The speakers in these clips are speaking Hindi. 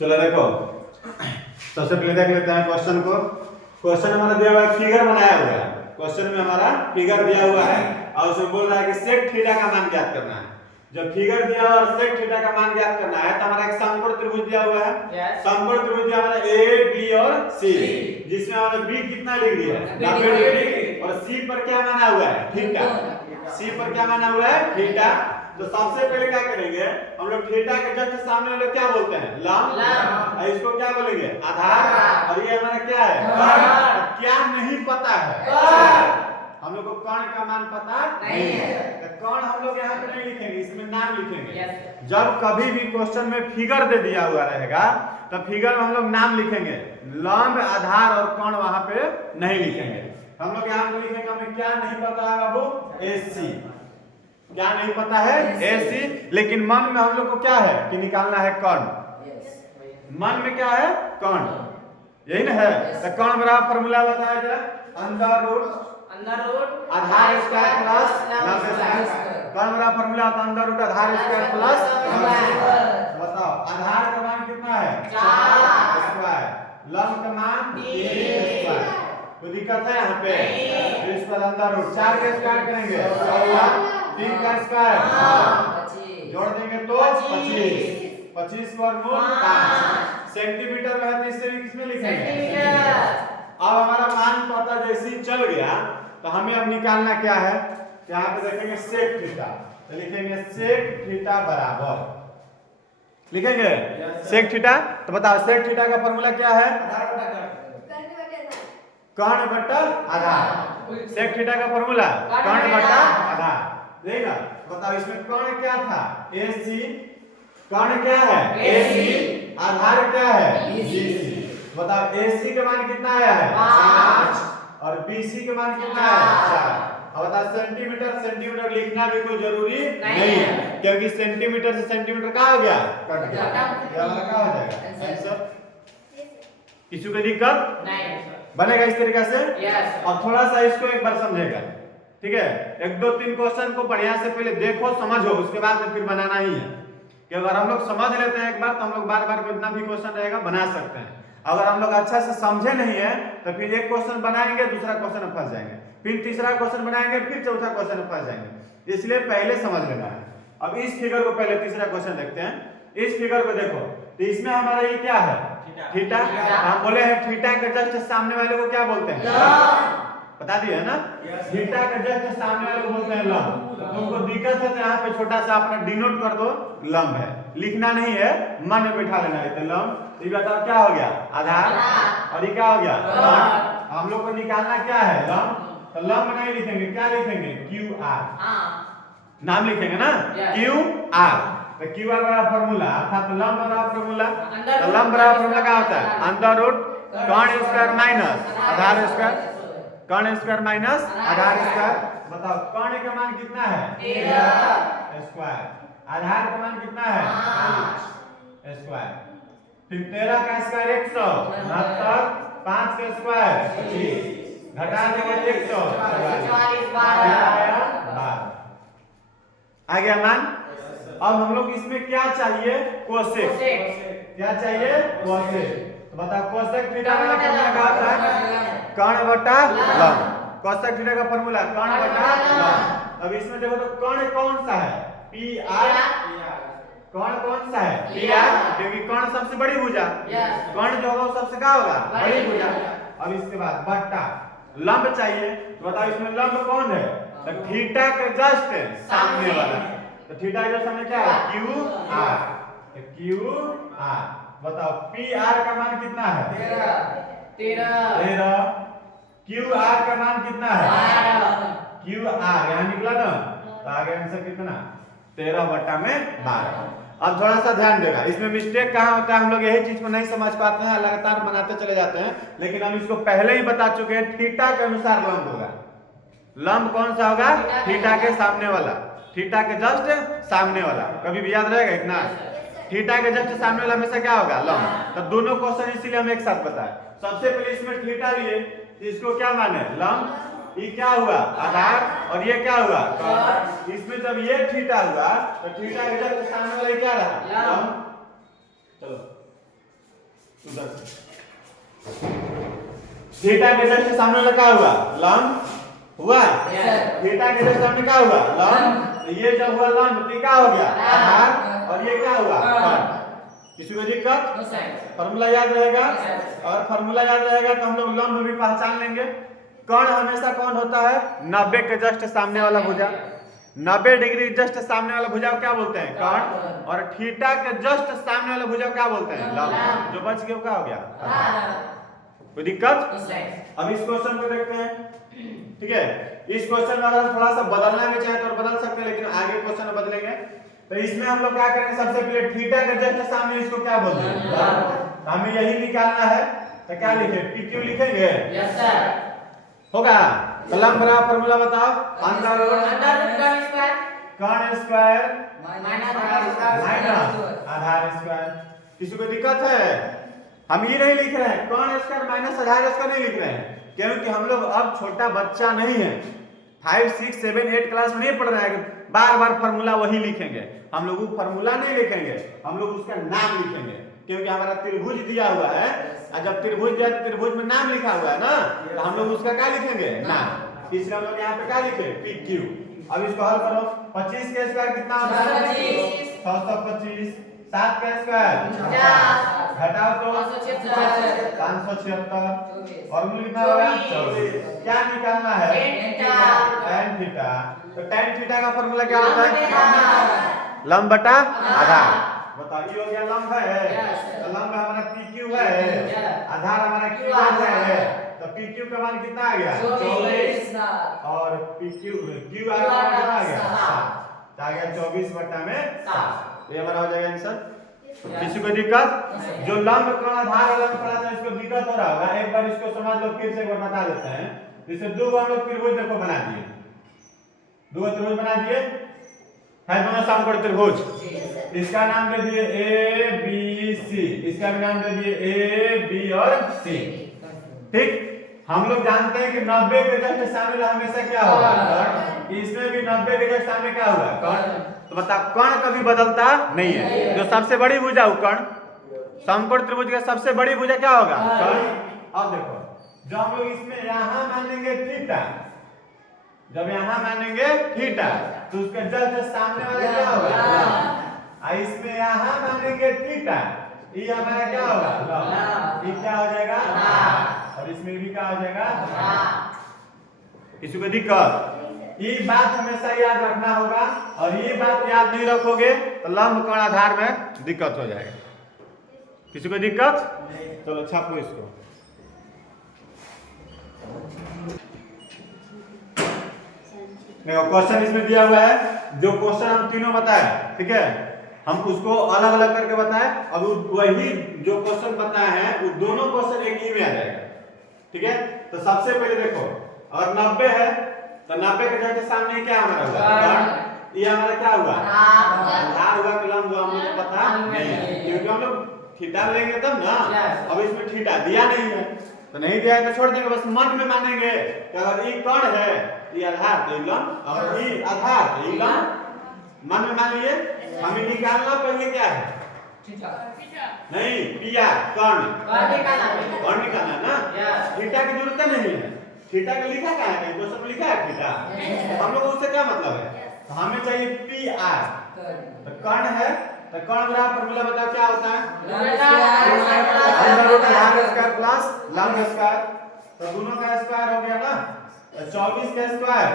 चलो देखो, सबसे पहले देख लेते हैं क्वेश्चन को। क्वेश्चन हमारा दिया हुआ है, फिगर बनाया हुआ है। क्वेश्चन में हमारा फिगर दिया हुआ है और उसमें बोल रहा है कि सेक थीटा का मान ज्ञात करना है। जब फिगर दिया हुआ और सेक थीटा का मान ज्ञात करना है तो हमारा एक समकोण त्रिभुज दिया हुआ है। समकोण त्रिभुज दिया हमारा ए बी और सी, जिसमें हमारा बी कितना डिग्री है 90 डिग्री और सी पर क्या माना हुआ है थीटा। सी पर क्या माना हुआ है थीटा। तो सबसे पहले क्या करेंगे हम लोग, थीटा के जस्ट सामने वाले क्या बोलते हैं लंब, और इसको क्या बोलेंगे आधार, और ये हमारा क्या है कर्ण। क्या नहीं पता है हम लोग को, कर्ण का मान पता नहीं है। तो कर्ण हम लोग यहाँ पे नहीं लिखेंगे, इसमें नाम लिखेंगे। जब कभी भी क्वेश्चन में फिगर दे दिया हुआ रहेगा तो फिगर में हम लोग नाम लिखेंगे, लंब आधार और कर्ण वहां पे नहीं लिखेंगे। हम लोग यहाँ पे लिखेंगे हमें क्या नहीं पता है बाबू, AC। क्या नहीं पता है AC, लेकिन मन में हम लोग को क्या है कि निकालना है कर्ण। मन में क्या है कर्ण, यही ना है। तो कर्ण बराबर फॉर्मूला बताया जाए, अंडर रूट आधार स्क्वायर प्लस लंब स्क्वायर। कर्ण बराबर फॉर्मूला होता है अंडर रूट आधार स्क्वायर प्लस लंब स्क्वायर। बताओ आधार का मान कितना है 4 स्क्वायर, लंब का मान 3 स्क्वायर। कोई दिक्कत है यहाँ पे? इस पर अंडर रूट 4 का स्क्वायर करेंगे 3 का स्क्वायर जोड़ देंगे तो 25, 25 वर्गमूल 5 सेंटीमीटर में है, तो इससे भी किसमें लिखेंगे। अब हमारा मान पता जैसे ही चल गया तो हमें अब निकालना क्या है, यहाँ पे देखेंगे सेक थीटा। तो लिखेंगे सेक थीटा बराबर, लिखेंगे सेक थीटा। तो बताओ सेक थीटा का फॉर्मूला क्या है, कर्ण बटा आधार। सेक थीटा का फॉर्मूला कर्ण बटा आधार, यही ना। बताओ इसमें कर्ण क्या था AC, कर्ण क्या है AC, आधार क्या है BC। बताओ AC का मान कितना आया है 5 और BC का मान कितना है 4। अब बताओ सेंटीमीटर लिखना भी कोई जरूरी नहीं है, क्योंकि सेंटीमीटर से सेंटीमीटर कहाँ हो गया कट गया, ये हमारा क्या हो जाएगा आंसर। किसी को दिक्कत नहीं बनेगा इस तरीके से। अब थोड़ा सा इसको एक बार समझेगा, ठीक है। 1 2 3 क्वेश्चन को बढ़िया से पहले देखो समझो, उसके बाद में फिर बनाना ही है। कि अगर हम लोग समझ लेते हैं एक बार तो हम लोग बार बार जितना भी क्वेश्चन रहेगा बना सकते हैं। अगर हम लोग अच्छा से समझे नहीं है तो फिर एक क्वेश्चन बनाएंगे, दूसरा क्वेश्चन में फंस जाएंगे, फिर तीसरा क्वेश्चन बनाएंगे, फिर चौथा क्वेश्चन में फंस जाएंगे। इसलिए पहले समझ लेना है। अब इस फिगर को पहले तीसरा क्वेश्चन देखते हैं। इस फिगर को देखो, तो इसमें हमारा ये क्या है थीटा। हम बोले हैं थीटा के जस्ट सामने वाले को क्या बोलते हैं, बता दिए है ना। थीटा के जस्ट सामने वाले को बोलते हैं लंब। तुमको दिक्कत है तो यहाँ पे छोटा सा अपना डिनोट कर दो, लंब है, लिखना नहीं है, मन में बैठा लेना है। तो लंब, ये बताओ क्या हो गया आधार, और ये क्या हो गया कर्ण। हम लोग को निकालना क्या है लंब। तो लंब नहीं लिखेंगे, क्या लिखेंगे QR, नाम लिखेंगे ना QR। तो QR बराबर फॉर्मूला था, तो लंब बराबर फॉर्मूला, तो लंब बराबर फॉर्मूला क्या होता है अंडर रूट कर्ण स्क्वायर माइनस आधार स्क्वायर, कर्ण स्क्वायर माइनस आधार स्क्वायर। बताओ कर्ण का मान कितना है 13 स्क्वायर, आधार का मान कितना है 5 स्क्वायर, फिर 13 का स्क्वायर 169, 5 का स्क्वायर 25, घटा देंगे 144 आ गया मान। अब हम लोग इसमें क्या चाहिए कोसेक, क्या चाहिए कोसेक। तो बताओ कोसेक थीटा का फॉर्मूला क्या होता है कर्ण बटा लंब। कोसेक थीटा का फॉर्मूला कर्ण बटा लंब। अब इसमें देखो तो कर्ण कौन सा है PR, कर्ण कौन सा है PR, क्योंकि कर्ण सबसे बड़ी भुजा, कर्ण जो होगा सबसे क्या होगा बड़ी भुजा। अब इसके बाद बट्टा लंब चाहिए। तो बताओ इसमें लंब कौन है, तो थीटा के जस्ट सामने वाला। तो थीटा के सामने क्या है QR, तो QR। बताओ PR का मान कितना है 13, QR का मान कितना है QR, यहाँ निकला ना। तो आगे आंसर कितना 13/12। अब थोड़ा सा ध्यान देगा, इसमें मिस्टेक कहाँ होता है, हम लोग यही चीज को नहीं समझ पाते हैं, लगातार बनाते चले जाते हैं। लेकिन हम इसको पहले ही बता चुके हैं, थीटा के अनुसार लंब होगा। लंब कौन सा होगा थीटा के सामने वाला, थीटा के जस्ट सामने वाला। कभी भी याद रहेगा इतना, थीटा के जस्ट सामने वाला हमेशा क्या होगा लंब। तो दोनों क्वेश्चन इसीलिए हम एक साथ बताए। सबसे पहले इसमें थीटा लिए, इसको क्या माने लंब, ये क्या हुआ आधार, और ये क्या हुआ कर्ण। इसमें जब ये थीटा हुआ तो थीटा के जस्ट सामने वाला क्या रहा लंब। चलो उधर से थीटा के जस्ट सामने वाला क्या हुआ लंब हुआ। थीटा के जस्ट सामने क्या हुआ लंब। तो ये जब हुआ लंब तो क्या हो गया आधार और ये क्या हुआ कर्ण। किसी को दिक्कत फार्मूला याद रहेगा और फार्मूला याद रहेगा तो हम लोग लंब भी पहचान लेंगे। कर्ण हमेशा कौन होता है 90 के जस्ट सामने वाला भुजा। 90 डिग्री जस्ट सामने वाला भुजा को क्या बोलते हैं कर्ण। और थीटा के जस्ट सामने वाला भुजा को क्या बोलते हैं लंब। जो बच गया क्या हो गया कोई दिक्कत। अब इस क्वेश्चन को देखते हैं ठीक है। इस क्वेश्चन में अगर थोड़ा सा बदलना भी चाहे तो बदल सकते हैं लेकिन आगे क्वेश्चन में बदलेंगे। तो इसमें हम लोग क्या करेंगे सबसे पहले थीटा के जस्ट सामने इसको क्या बोलते हैं तो हमें यही निकालना है। तो क्या लिखे PQ लिखेंगे यस सर होगा। तो लंब बराबर फार्मूला बताओ अंडर रूट कर्ण स्क्वायर माइनस आधार स्क्वायर। किसी को दिक्कत है हम ये नहीं लिख रहे हैं कर्ण स्क्वायर माइनस आधार स्क्वायर नहीं लिख रहे हैं क्योंकि हम लोग अब छोटा बच्चा नहीं है 5, 6, 7, 8 क्लास में नहीं पढ़ रहे हैं बार बार फार्मूला वही लिखेंगे। हम लोग वो फार्मूला नहीं लिखेंगे हम लोग उसका नाम लिखेंगे क्योंकि हमारा त्रिभुज दिया हुआ है और जब त्रिभुज दिया तो त्रिभुज में नाम लिखा हुआ है ना तो हम लोग उसका क्या लिखेंगे नाम। इसलिए हम लोग यहाँ पे क्या लिखे PQ। अब इसको हल करो 25 के स्क्वायर कितना होता है 625 7 के स्क्वायर घटाओ तो 576 और मूल कितना होगा 24। क्या निकालना है tan थीटा। तो tan थीटा का फार्मूला क्या होता है लंब बटा आधार। बताओ ये हो गया लंब है तो लंब हमारा PQ है आधार हमारा Q है। तो PQ का मान कितना आ गया 24 और PQ Q कितना आ गया 7 आ गया 24 बटा में 7। तो ये हमारा हो जाएगा आंसर। किसी को दिक्कत जो लंब कर्ण आधार लंब पड़ा था इसको दिक्कत हो रहा होगा एक बार इसको समझ लो फिर से एक बार बता देते हैं। जैसे दो हम लोग त्रिभुज देखो बना दिए दो त्रिभुज बना दिए है दोनों समकोण त्रिभुज। इसका नाम दे दिए ABC इसका भी नाम दे दिए A B और C ठीक। हम लोग जानते हैं कि 90 के जस्ट सामने हमेशा क्या होगा कर्ण। इसमें भी 90 के जस्ट सामने क्या होगा कर्ण। तो बता कर्ण कभी बदलता नहीं है। जो सबसे बड़ी भुजा हो कर्ण समकोण त्रिभुज का सबसे बड़ी भुजा क्या होगा कर्ण। अब देखो जो हम लोग इसमें यहाँ मानेंगे थीटा जब यहाँ मानेंगे थीटा तो उसका जस्ट सामने वाला क्या होगा। इसमें यहाँ मानेंगे थीटा ये हमारा क्या होगा ये क्या हो जाएगा और इसमें भी क्या हो जाएगा। किसी को दिक्कत ये बात हमेशा याद रखना होगा और ये बात याद नहीं रखोगे तो लंब कर्ण आधार में दिक्कत हो जाएगा। किसी को दिक्कत चलो छापो इसको। देखो क्वेश्चन इसमें दिया हुआ है जो क्वेश्चन हम तीनों बताए ठीक है हम उसको अलग अलग करके बताए। अब वही जो क्वेश्चन बताए हैं वो दोनों क्वेश्चन एक ही में आ जाएगा ठीक है। तो सबसे पहले देखो अगर 90 है तो 90 के जगह सामने क्या हमारा हुआ ये हमारा क्या हुआ आधार हुआ कि लंब हुआ हमें पता नहीं है क्योंकि हम लोग थीटा लेंगे तब ना। अब इसमें थीटा दिया नहीं है तो नहीं दिया है तो छोड़ देंगे बस मन में मानेंगे कि अगर ये कर्ण है ये आधार तो ये लंब और ये आधार तो ये लंब मन में मान लिए। हमें निकालना पहले क्या है नहीं पिया कर्ण निकालना ना थीटा की जरूरत नहीं है। थीटा का लिखा क्या है क्वेश्चन में लिखा है थीटा हम लोग उससे क्या मतलब है तो हमें चाहिए PR। तो कर्ण है तो कर्ण बराबर फार्मूला बताओ क्या होता है अंडर रूट आधार स्क्वायर प्लस लंब स्क्वायर। तो दोनों का स्क्वायर हो गया ना 24 का स्क्वायर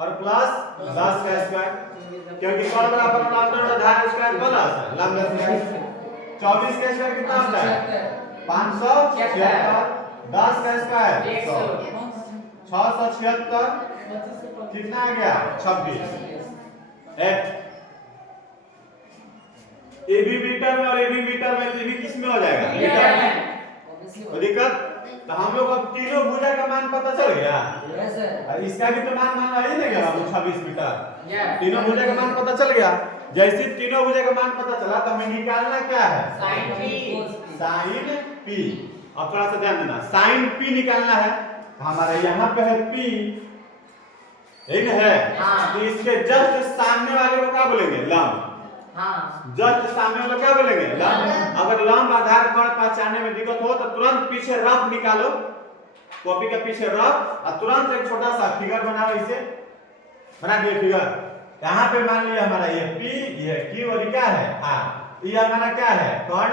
और प्लस 10 का स्क्वायर क्योंकि कर्ण बराबर अंडर रूट आधार स्क्वायर प्लस लंब स्क्वायर। 24 का स्क्वायर कितना होता है 576 10 का स्क्वायर 676 कितना आ गया 26 AB मीटर में और AB मीटर में AB किस में हो जाएगा मीटर में। तो दिक्कत तो हम लोग अब तीनों भुजा का मान पता चल गया और इसका भी तो मान मान ही नहीं गया 26 मीटर तीनों भुजा का मान पता चल गया। जैसे तीनों भुजा का मान पता चला तो हमें निकालना क्या है sin P। अब थोड़ा सा ध्यान देना sin P निकालना है हमारा यहाँ पे है P एक है तो इसके जस्ट सामने वाले को क्या बोलेंगे लंब। जस्ट सामने वाला क्या बोलेंगे लंब। अगर अगर लंब आधार कोण पहचानने में दिक्कत हो तो तुरंत पीछे रफ निकालो, कॉपी के पीछे रफ, और तुरंत एक छोटा सा फिगर बनाओ। इसे बना दिए फिगर। यहाँ पे मान लिया हमारा ये P, ये Q और क्या है R। ये हमारा क्या है कर्ण,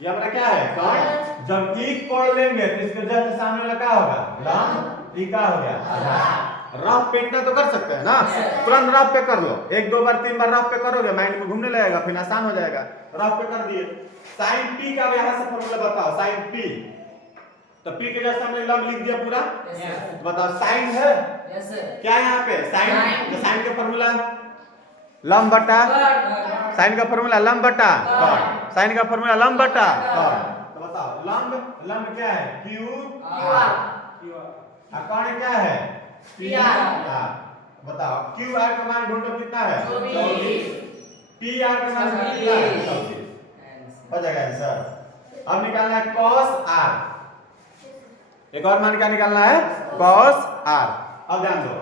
ये हमारा क्या है कर्ण। जब E कोण लेंगे तो इसके जस्ट सामने वाला क्या होगा लंब, E का हो गया आधार। रफ पे इतना तो कर सकते हैं ना, तुरंत रफ पे कर लो, 1 2 बार 3 बार रफ पे करोगे माइंड में घूमने लगेगा, फिर आसान हो जाएगा। रफ पे कर दिए। sin p का यहाँ से फॉर्मूला बताओ, sin p तो p के जैसे हमने लंब लिख दिया पूरा। तो बताओ sin है क्या यहाँ पे sin, तो sin का फॉर्मूला लंब बटा, sin का फॉर्मूला लंब बटा कर्ण, sin का फॉर्मूला लंब बटा कर्ण। तो बताओ लंब, लंब क्या है q और कर्ण क्या है बताओ क्यू आर का मान ढूंढो कितना है 24, पी आर का मान कितना है 24। हो जाएगा आंसर। अब निकालना है cos r, एक और मान क्या निकालना है cos r। अब ध्यान दो,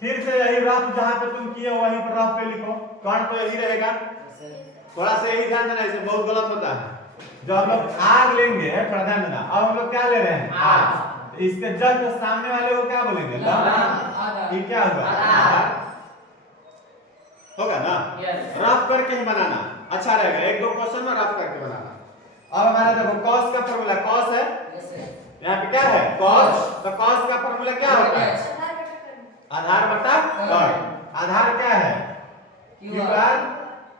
फिर से यही रफ जहां पे तुम किए हो वहीं पर रफ पे लिखो, कर्ण तो यही रहेगा। थोड़ा सा यही ध्यान देना, इसे बहुत गलत होता है। जब हम लोग r लेंगे थोड़ा ध्यान देना, अब हम लोग क्या ले रहे हैं r, इसके जस्ट सामने वाले को क्या बोलेंगे लंब, ये क्या होगा आधार होगा ना। रफ करके ही बनाना अच्छा रहेगा, 1 2 क्वेश्चन में रफ करके बनाना। अब हमारा देखो cos का फॉर्मूला cos है, यहाँ पे क्या है cos, तो cos का फॉर्मूला क्या होता है आधार बटा कर्ण। आधार क्या है QR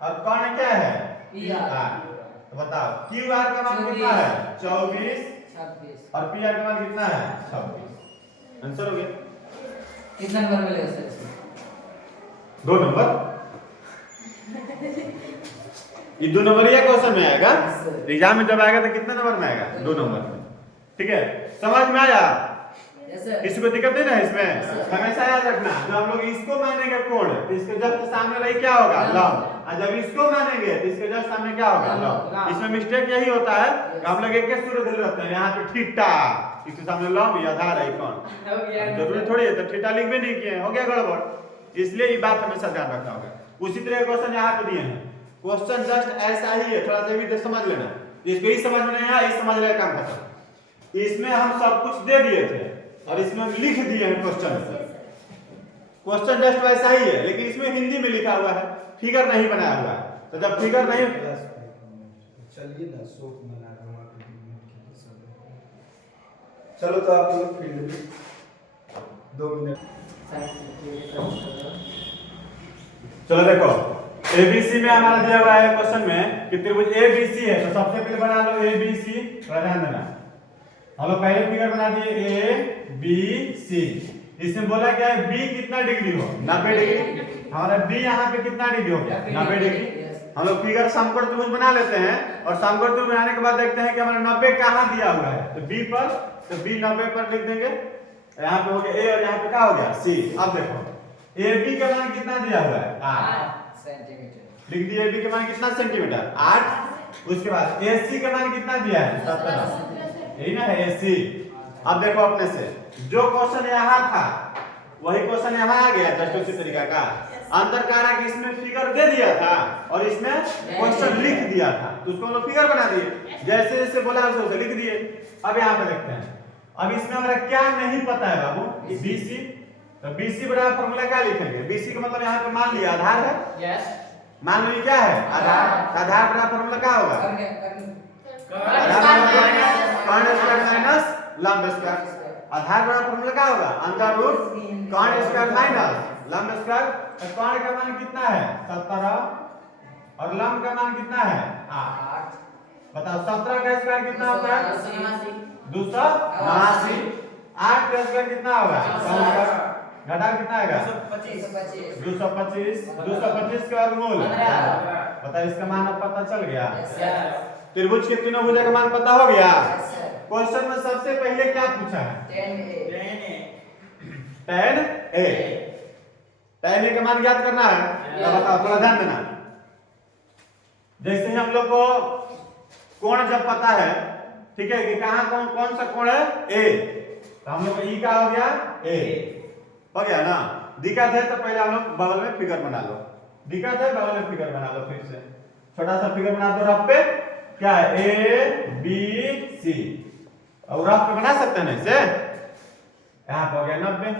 और कर्ण क्या है PR। तो बताओ QR का मान कितना है 24 और PR का मान कितना है 26। आंसर हो गया। कितना नंबर मिलेगा सर इसमें? 2 नंबर। ये 2 नंबर ये क्वेश्चन में आएगा, एग्जाम में जब आएगा तो कितने नंबर में आएगा 2 नंबर में। ठीक है, समझ में आया? किसी को दिक्कत नहीं ना इसमें? हमेशा याद रखना, जब हम लोग इसको मानेंगे कोण तो इसके जस्ट सामने वाला क्या होगा लंब, और जब इसको मानेंगे तो इसके जस्ट सामने क्या होगा लंब। इसमें मिस्टेक यही होता है कि हम लोग एक सूत्र धरे रहते हैं, यहाँ पे थीटा, इसके सामने लंब या आधार है कौन, जरूरी थोड़ी है तो थीटा लिख भी नहीं किए, हो गया गड़बड़। इसलिए ये बात हमेशा ध्यान रखना होगा। उसी तरह क्वेश्चन यहाँ पे दिए हैं, क्वेश्चन जस्ट ऐसा ही है, थोड़ा सा भी समझ लेना, इसको ही समझ में नहीं आया इस समझ लेगा काम खत्म। इसमें हम सब कुछ दे दिए थे और इसमें हम लिख दिए हैं क्वेश्चन, क्वेश्चन जस्ट वैसा ही है लेकिन इसमें हिंदी में लिखा हुआ है, फिगर नहीं बनाया हुआ है। तो जब फिगर नहीं, चलिए ना शोक मना रहा हूं, चलो तो आप लोग फील्ड में 2 मिनट। चलो देखो एबीसी में हमारा दिया हुआ है क्वेश्चन में कि त्रिभुज एबीसी है, तो सबसे पहले बना लो एबीसी। ध्यान देना, हम लोग पहले फिगर बना दिए एबीसी। इसमें बोला क्या है बी कितना डिग्री हो 90 डिग्री, हमारा बी यहाँ पे कितना डिग्री हो गया 90 डिग्री। हम लोग फिगर समकोण त्रिभुज बना लेते हैं और समकोण त्रिभुज बनाने के बाद देखते हैं कि हमारा 90 कहाँ दिया हुआ है, तो बी पर, तो बी 90 पर लिख देंगे। यहाँ पे हो गया ए और यहाँ पे क्या हो गया सी। अब देखो ए बी का मान कितना दिया हुआ है 8 सेंटीमीटर, लिख दिया ए बी का मान कितना सेंटीमीटर 8। उसके बाद ए सी का मान कितना दिया है 17, यही ना है ए सी। अब देखो अपने से जो क्वेश्चन यहाँ था वही क्वेश्चन यहाँ आ गया, जस्ट उसी तरीका का। अंतर क्या है कि इसमें फिगर दे दिया था और इसमें क्वेश्चन लिख दिया था, तो उसको हम लोग फिगर बना दिए, जैसे जैसे बोला वैसे लिख दिए। अब यहाँ पे देखते हैं, अब इसमें हमारा क्या नहीं पता है बाबू, BC, तो BC बराबर फॉर्मूला क्या लिखेंगे, BC का मतलब यहाँ पे मान लिया आधार है, यस मान लो क्या है आधार, आधार बराबर फॉर्मूला क्या होगा कर्ण स्क्वायर माइनस लंब स्क्वायर। आधार बराबर फॉर्मूला क्या होगा अंडर रूट कर्ण स्क्वायर माइनस लंब स्क्वायर। तो कर्ण का मान कितना है 17 और लंब का मान कितना है 8। बताओ 17 का स्क्वायर कितना होता है 289, 8 का स्क्वायर कितना होगा घटा कितना आएगा 225, 225 के वर्गमूल। बता इसका मान अब पता चल गया, त्रिभुज के तीनों भुजा का मान पता हो गया। क्वेश्चन में सबसे पहले क्या पूछा है tan A, tan A का मान ज्ञात करना है। तो बताओ थोड़ा ध्यान देना, जैसे ही हम लोग को कोण जब पता है, ठीक है कि कहां कौन सा कोण है A, तो हम लोग को E का हो गया A, हो गया ना। दिक्कत है तो पहले हम लोग बगल में फिगर बना लो, दिक्कत है बगल में फिगर बना लो, फिर से छोटा सा फिगर बना दो रफ पे। क्या है ए बी सी और रफ पे बना सकते हैं ना इसे। यहाँ पे हो गया 90।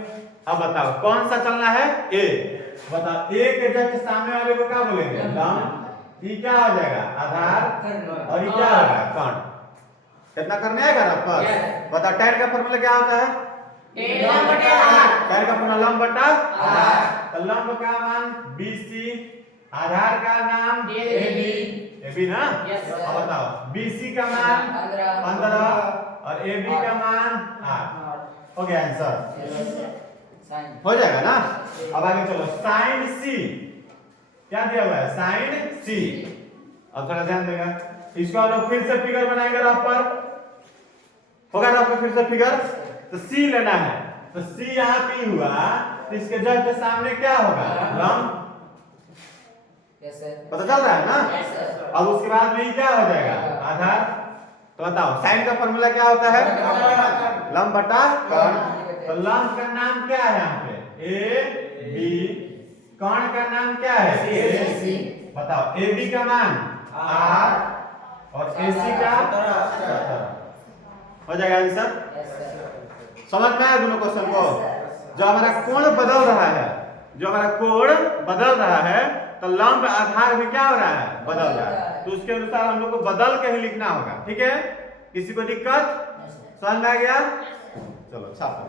अब बताओ कौन सा चलना है ए। बताओ ए के जस्ट सामने वाले को क्या बोलेंगे लंब। ये क्या हो जाएगा आधार और ये क्या होगा कर्ण। कितना करने आएगा ना पर बताओ tan का फॉर्मूला क्या होता है tan का फॉर्मूला लंब बटा आधार। तो लंब का मान BC आधार का नाम AB ना। अब बताओ BC का मान 15 और AB का मान 8 हो गया आंसर हो जाएगा ना। अब आगे चलो sin C क्या दिया हुआ है sin C। अब थोड़ा ध्यान देगा इसको हम लोग फिर से फिगर बनाएंगे रफ पर होगा रफ पर फिर से फिगर। तो C लेना है तो C यहाँ पे हुआ तो इसके जस्ट सामने क्या होगा लंब। पता चल रहा है ना। अब उसके बाद में क्या हो जाएगा आधार। तो बताओ साइन का फॉर्मूला क्या होता है लंब बटा कर्ण। तो लंब का नाम क्या है यहाँ पे ए बी कर्ण का नाम क्या है सी। बताओ ए बी का मान 8 और ए सी का 17 हो जाएगा आंसर। समझ में आया दोनों क्वेश्चन को। जो हमारा कोण बदल रहा है तो लंब आधार में क्या हो रहा है बदल रहा है। तो उसके अनुसार हम लोग को बदल के ही लिखना होगा। ठीक है किसी को दिक्कत समझ में आ गया। चलो छापो।